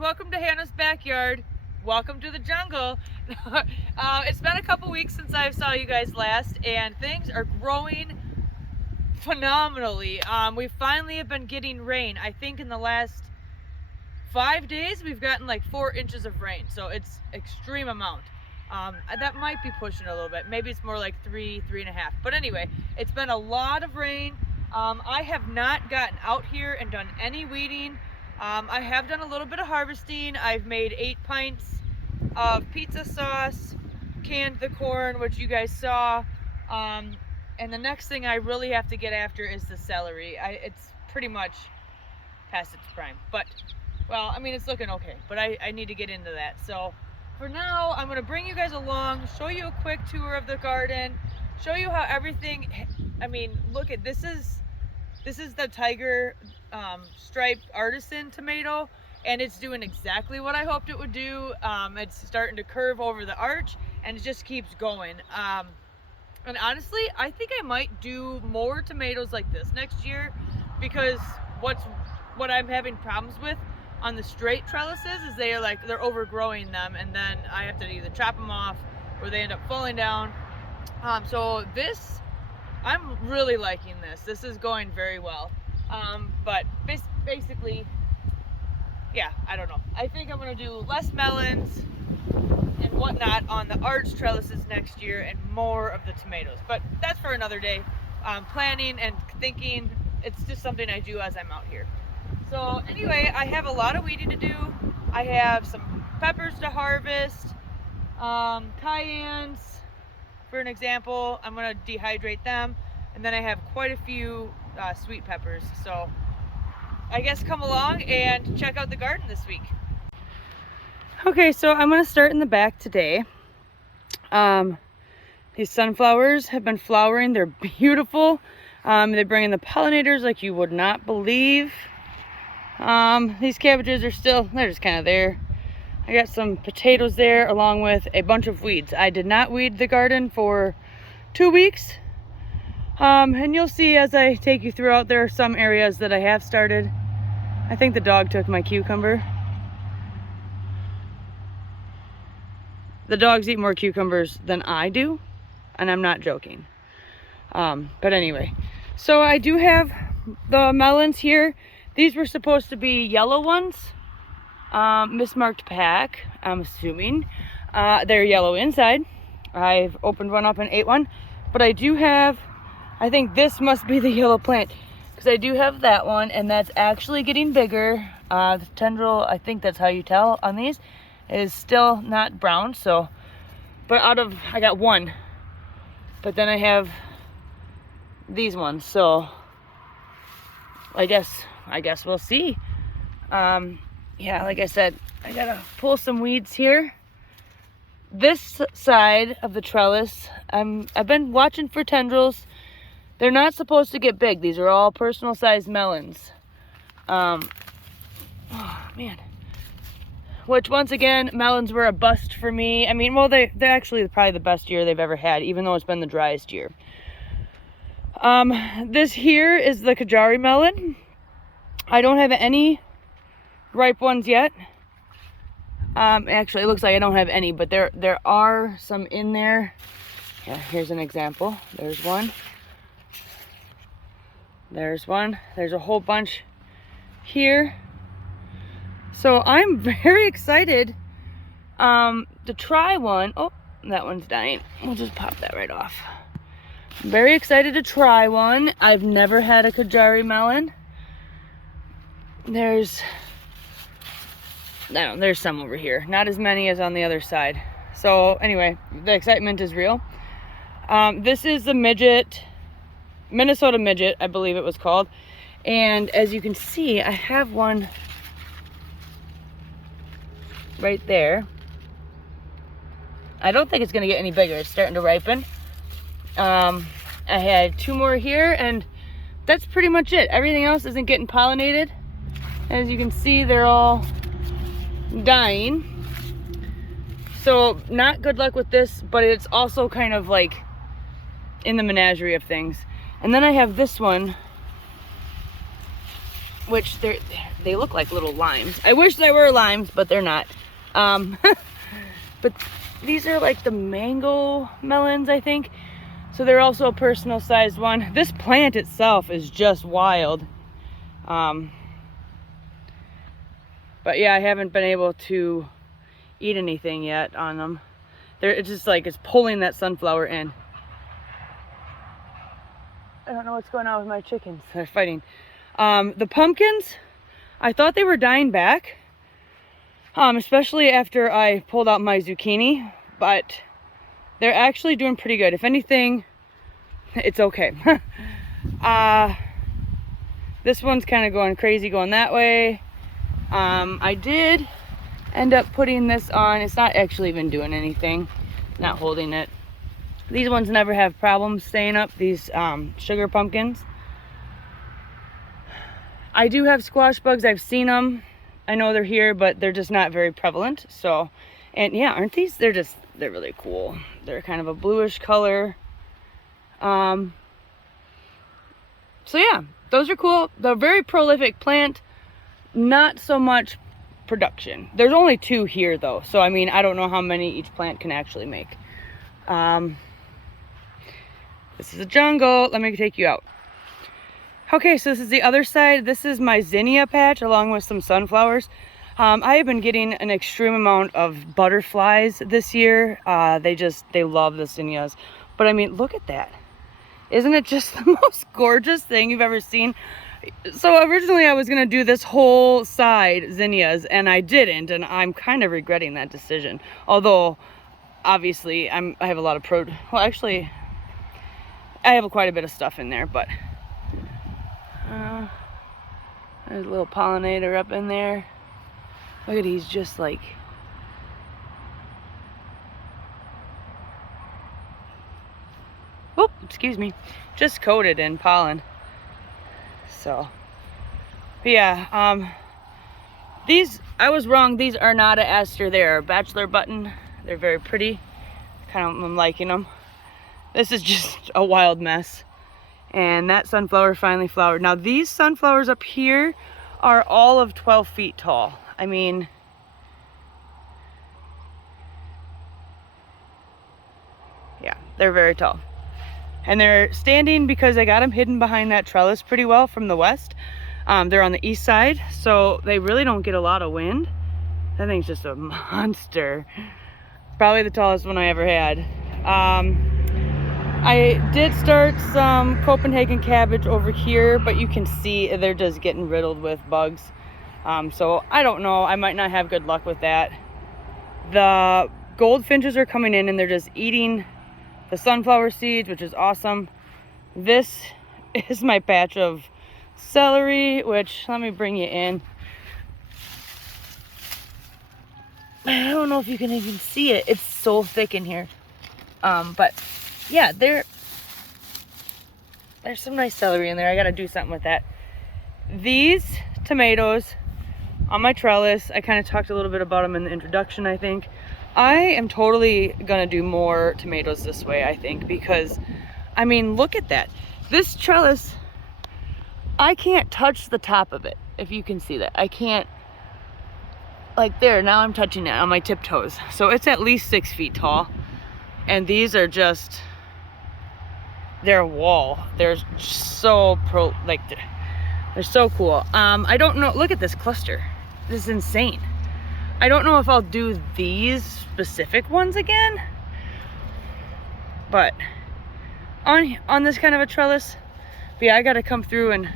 welcome to Hannah's backyard. Welcome to the jungle. It's been a couple weeks since I saw you guys last, and things are growing phenomenally. We finally have been getting rain. I think in the last 5 days we've gotten like 4 inches of rain, so it's extreme amount. That might be pushing a little bit. Maybe it's more like 3.5. But anyway, it's been a lot of rain. I have not gotten out here and done any weeding. I have done a little bit of harvesting. I've made 8 pints of pizza sauce, canned the corn, which you guys saw. And the next thing I really have to get after is the celery. It's pretty much past its prime. But, well, I mean, it's looking okay. But I need to get into that. So for now, I'm going to bring you guys along, show you a quick tour of the garden, show you how everything, I mean, look at this is the tiger striped artisan tomato, and it's doing exactly what I hoped it would do. It's starting to curve over the arch, and it just keeps going. And honestly, I think I might do more tomatoes like this next year, because what I'm having problems with on the straight trellises is they're overgrowing them, and then I have to either chop them off or they end up falling down. So this, I'm really liking this. This is going very well. But basically, yeah, I don't know. I think I'm gonna do less melons and whatnot on the arch trellises next year and more of the tomatoes. But that's for another day. Planning and thinking, it's just something I do as I'm out here. So anyway, I have a lot of weeding to do. I have some peppers to harvest, cayennes, for an example. I'm gonna dehydrate them. And then I have quite a few sweet peppers. So I guess come along and check out the garden this week. Okay, so I'm gonna start in the back today. These sunflowers have been flowering. They're beautiful. They bring in the pollinators like you would not believe. These cabbages are they're just kind of there. I got some potatoes there along with a bunch of weeds. I did not weed the garden for 2 weeks. And you'll see as I take you throughout, there are some areas that I have started. I think the dog took my cucumber. The dogs eat more cucumbers than I do, and I'm not joking. But anyway, so I do have the melons here. These were supposed to be yellow ones, mismarked pack, I'm assuming. They're yellow inside. I've opened one up and ate one, but I do have, I think this must be the yellow plant, because I do have that one, and that's actually getting bigger. The tendril, I think that's how you tell on these, is still not brown. So, but I got one, but then I have these ones. So I guess we'll see. Yeah, like I said, I gotta pull some weeds here. This side of the trellis, I've been watching for tendrils. They're not supposed to get big. These are all personal sized melons. Oh man. Which once again, melons were a bust for me. I mean, well, they're actually probably the best year they've ever had, even though it's been the driest year. This here is the Celery melon. I don't have any ripe ones yet. Actually, it looks like I don't have any, but there are some in there. Yeah, here's an example. There's one. There's one. There's a whole bunch here. So I'm very excited to try one. Oh, that one's dying. We'll just pop that right off. I'm very excited to try one. I've never had a Celery melon. There's some over here. Not as many as on the other side. So anyway, the excitement is real. This is the Minnesota midget, I believe it was called. And as you can see, I have one right there. I don't think it's gonna get any bigger. It's starting to ripen. I had 2 more here, and that's pretty much it. Everything else isn't getting pollinated. As you can see, they're all dying. So not good luck with this, but it's also kind of like in the menagerie of things. And then I have this one which they look like little limes. I wish they were limes, but they're not. But these are like the mango melons, I think. So they're also a personal sized one. This plant itself is just wild. But yeah, I haven't been able to eat anything yet on them. It's just like it's pulling that sunflower in. I don't know what's going on with my chickens. They're fighting. The pumpkins, I thought they were dying back, especially after I pulled out my zucchini, but they're actually doing pretty good. If anything, it's okay. This one's kind of going crazy going that way. I did end up putting this on. It's not actually even doing anything, not holding it. These ones never have problems staying up, these sugar pumpkins. I do have squash bugs. I've seen them. I know they're here, but they're just not very prevalent. So, and yeah, aren't these? They're really cool. They're kind of a bluish color. So yeah, those are cool. They're a very prolific plant. Not so much production. There's only 2 here though. So I mean, I don't know how many each plant can actually make. This is a jungle. Let me take you out. Okay, so this is the other side. This is my zinnia patch along with some sunflowers. I have been getting an extreme amount of butterflies this year. They love the zinnias. But I mean, look at that. Isn't it just the most gorgeous thing you've ever seen? So originally I was gonna do this whole side zinnias and I didn't, and I'm kind of regretting that decision. Although, obviously, I have a lot of well, actually, I have quite a bit of stuff in there, but there's a little pollinator up in there. Look at, he's just like, oh, excuse me, just coated in pollen. So, but yeah, these, I was wrong. These are not an aster. They're a bachelor button. They're very pretty. I'm liking them. This is just a wild mess. And that sunflower finally flowered. Now these sunflowers up here are all of 12 feet tall. I mean, yeah, they're very tall. And they're standing because I got them hidden behind that trellis pretty well from the west. They're on the east side, so they really don't get a lot of wind. That thing's just a monster. Probably the tallest one I ever had. I did start some Copenhagen cabbage over here, but you can see they're just getting riddled with bugs. So I don't know, I might not have good luck with that. The goldfinches are coming in and they're just eating the sunflower seeds, which is awesome. This is my patch of celery, which, let me bring you in. I don't know if you can even see it. It's so thick in here. But yeah, there's some nice celery in there. I gotta do something with that. These tomatoes on my trellis, I kind of talked a little bit about them in the introduction, I think. I am totally gonna do more tomatoes this way, I think, because, I mean, look at that. This trellis, I can't touch the top of it, if you can see that. I can't, like there, now I'm touching it on my tiptoes. So it's at least 6 feet tall. And these are just, they're a wall. They're so they're so cool. I don't know, look at this cluster. This is insane. I don't know if I'll do these specific ones again, but on this kind of a trellis. But yeah, I gotta come through and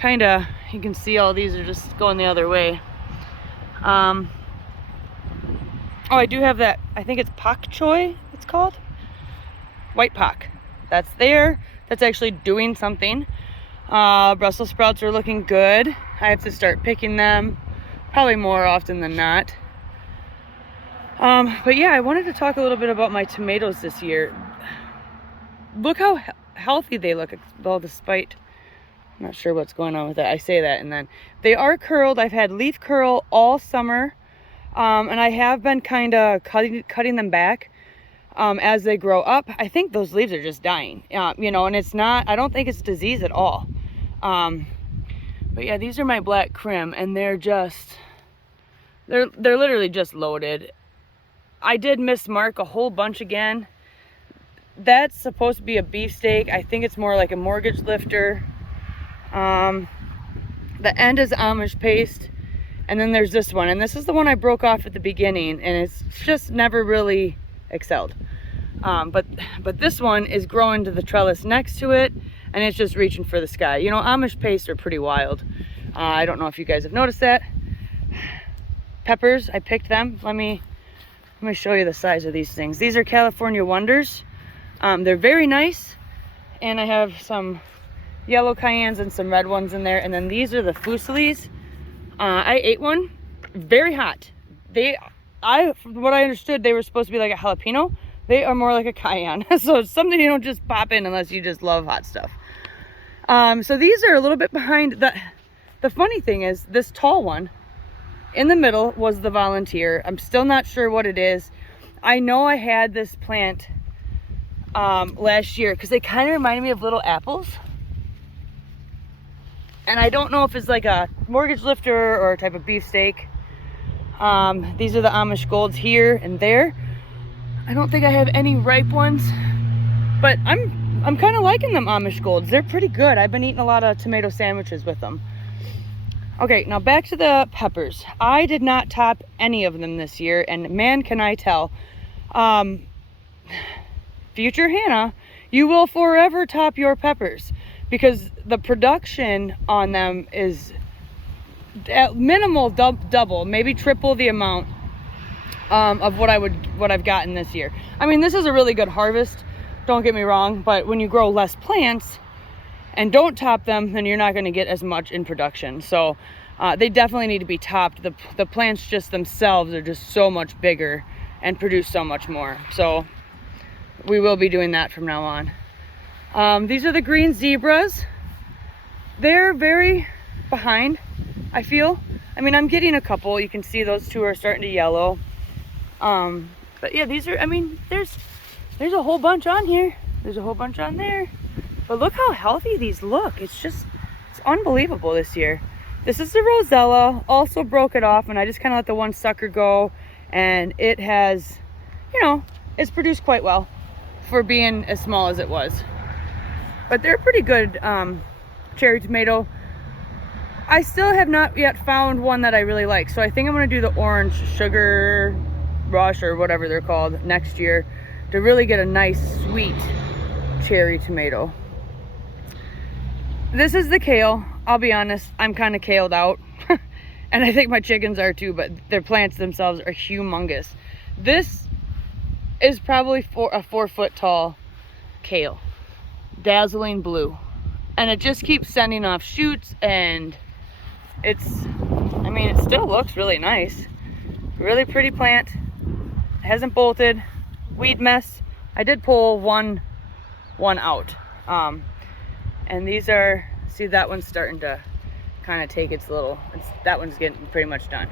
kind of, you can see all these are just going the other way. Oh, I do have that, I think it's pak choi, it's called. White pak. That's there. That's actually doing something. Brussels sprouts are looking good. I have to start picking them, probably more often than not. But yeah, I wanted to talk a little bit about my tomatoes this year. Look how healthy they look, well, despite, I'm not sure what's going on with it. I say that and then they are curled. I've had leaf curl all summer. And I have been kind of cutting them back as they grow up. I think those leaves are just dying, you know, and it's not, I don't think it's disease at all. But But yeah, these are my black crim, and they're literally just loaded. I did mismark a whole bunch again. That's supposed to be a beefsteak. I think it's more like a mortgage lifter. The end is Amish paste. And then there's this one. And this is the one I broke off at the beginning. And it's just never really excelled. But this one is growing to the trellis next to it. And it's just reaching for the sky. You know, Amish paste are pretty wild. I don't know if you guys have noticed that. Peppers, I picked them. Let me show you the size of these things. These are California Wonders. They're very nice, and I have some yellow cayennes and some red ones in there. And then these are the fusilis. I ate one, very hot. From what I understood, they were supposed to be like a jalapeno. They are more like a cayenne. So it's something you don't just pop in unless you just love hot stuff. So these are a little bit behind. The funny thing is, this tall one in the middle was the volunteer. I'm still not sure what it is. I know I had this plant last year because they kind of reminded me of little apples. And I don't know if it's like a mortgage lifter or a type of beefsteak. These are the Amish golds here and there. I don't think I have any ripe ones, but I'm kind of liking them Amish golds. They're pretty good. I've been eating a lot of tomato sandwiches with them. Okay, now back to the peppers. I did not top any of them this year, and man, can I tell. Future Hannah, you will forever top your peppers because the production on them is at minimal double, maybe triple the amount of what I've gotten this year. I mean, this is a really good harvest, don't get me wrong, but when you grow less plants and don't top them, then you're not going to get as much in production. So they definitely need to be topped. The plants just themselves are just so much bigger and produce so much more. So we will be doing that from now on. These are the green zebras. They're very behind, I feel. I mean, I'm getting a couple. You can see those two are starting to yellow. But yeah, these are, I mean, there's a whole bunch on here. There's a whole bunch on there. But look how healthy these look. It's unbelievable this year. This is the Rosella. Also broke it off, and I just kind of let the one sucker go. And it has, you know, it's produced quite well for being as small as it was. But they're pretty good cherry tomato. I still have not yet found one that I really like. So I think I'm going to do the orange sugar rush or whatever they're called next year to really get a nice sweet cherry tomato. This is the kale. I'll be honest, I'm kind of kaled out. And I think my chickens are too, but their plants themselves are humongous. This is probably a 4-foot tall kale. Dazzling blue. And it just keeps sending off shoots, and I mean, it still looks really nice. Really pretty plant. It hasn't bolted. Weed mess. I did pull one out. And these are, see, that one's starting to kind of take that one's getting pretty much done.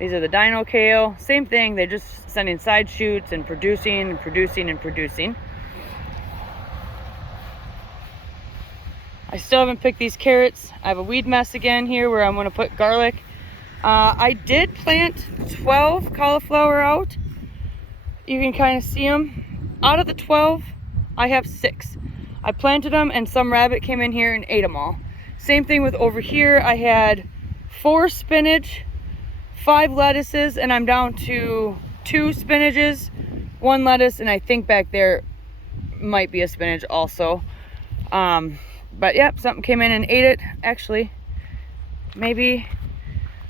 These are the dino kale. Same thing. They're just sending side shoots and producing and producing and producing. I still haven't picked these carrots. I have a weed mess again here where I'm going to put garlic. I did plant 12 cauliflower out. You can kind of see them. Out of the 12, I have 6. I planted them and some rabbit came in here and ate them all. Same thing with over here. I had 4 spinach, 5 lettuces, and I'm down to 2 spinaches, 1 lettuce, and I think back there might be a spinach also. But yep, something came in and ate it. Actually, maybe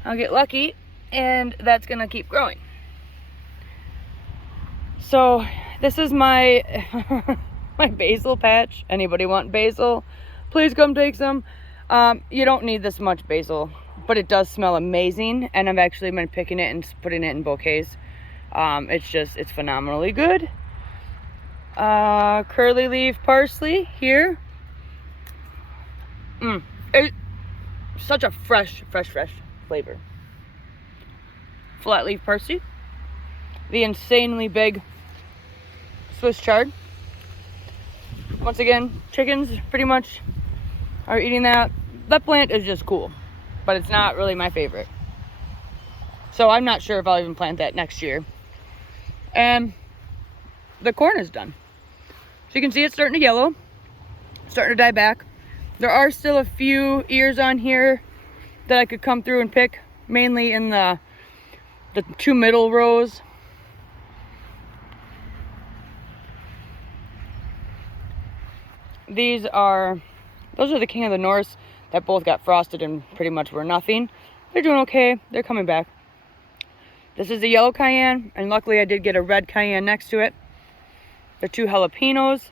I'll get lucky and that's gonna keep growing. So this is my my basil patch. Anybody want basil? Please come take some. You don't need this much basil, but it does smell amazing, and I've actually been picking it and putting it in bouquets. It's phenomenally good. Curly leaf parsley here. It's such a fresh flavor. Flat leaf parsley. The insanely big Swiss chard. Once again, chickens pretty much are eating that. That plant is just cool. but it's not really my favorite. So I'm not sure if I'll even plant that next year. And the corn is done. So you can see it's starting to yellow, starting to die back. There are still a few ears on here that I could come through and pick, mainly in the 2 middle rows. Those are the King of the North that both got frosted and pretty much were nothing. They're doing okay. They're coming back. This is the yellow cayenne, and luckily I did get a red cayenne next to it. The 2 jalapenos.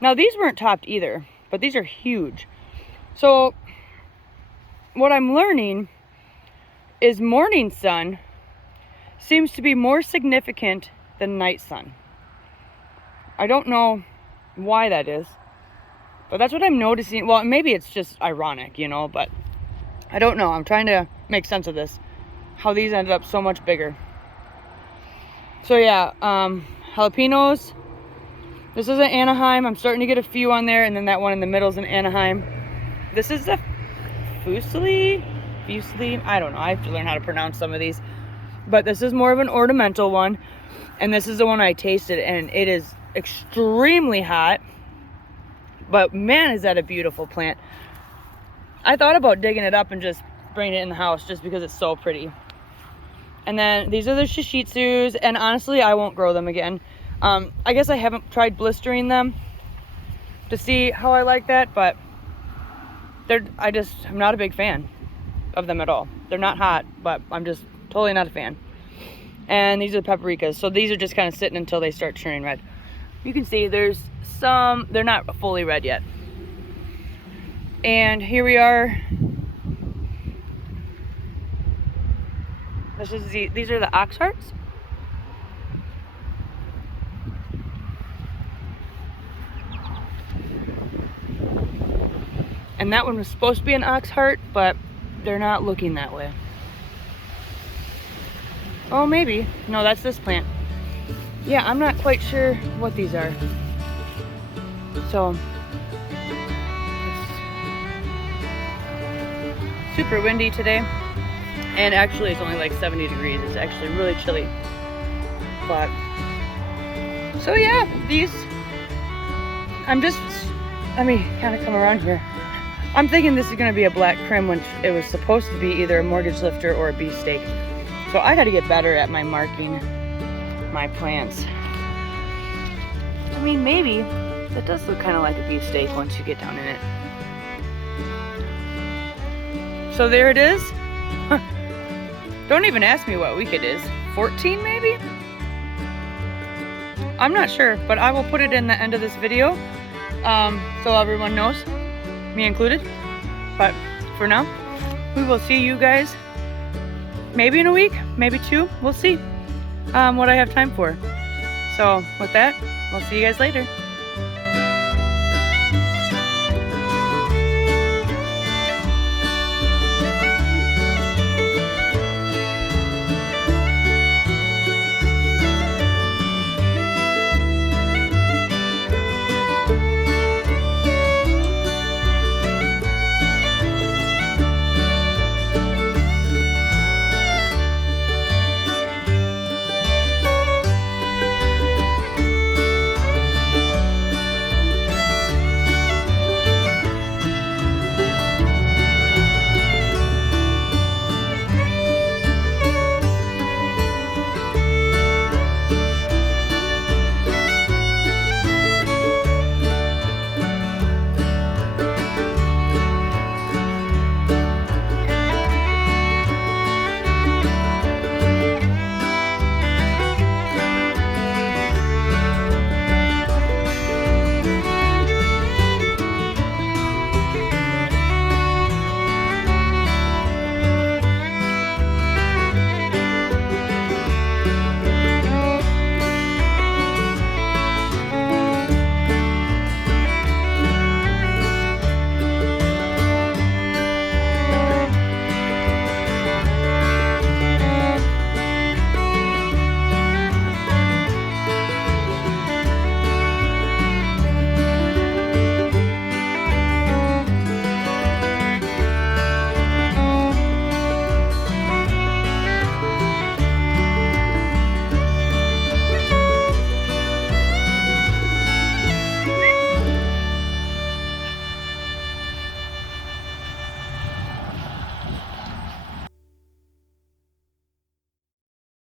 Now these weren't topped either, but these are huge. So what I'm learning is morning sun seems to be more significant than night sun. I don't know why that is, but that's what I'm noticing. Well, maybe it's just ironic, you know, but I don't know. I'm trying to make sense of this, how these ended up so much bigger. So yeah, jalapenos. This is an Anaheim. I'm starting to get a few on there, and then that one in the middle is an Anaheim. This is the Fuseli. I don't know. I have to learn how to pronounce some of these. But this is more of an ornamental one. And this is the one I tasted, and it is extremely hot. But man, is that a beautiful plant. I thought about digging it up and just bringing it in the house just because it's so pretty. And then these are the shishitsus, and honestly, I won't grow them again. I guess I haven't tried blistering them to see how I like that, but I'm not a big fan of them at all. They're not hot, but I'm just totally not a fan. And these are the paprikas. So these are just kind of sitting until they start turning red. You can see there's some, they're not fully red yet. And here we are. These are the ox hearts. And that one was supposed to be an ox heart, but they're not looking that way. Oh, maybe. No, that's this plant. Yeah, I'm not quite sure what these are. So, it's super windy today. And actually, it's only like 70 degrees. It's actually really chilly. But, so yeah, let me kind of come around here. I'm thinking this is going to be a black crim when it was supposed to be either a mortgage lifter or a beefsteak. So I got to get better at my marking my plants. I mean, maybe that does look kind of like a beefsteak once you get down in it. So there it is. Don't even ask me what week it is. 14 maybe? I'm not sure, but I will put it in the end of this video so everyone knows, me included. But for now, we will see you guys maybe in a week, maybe 2. We'll see what I have time for. So with that, we'll see you guys later.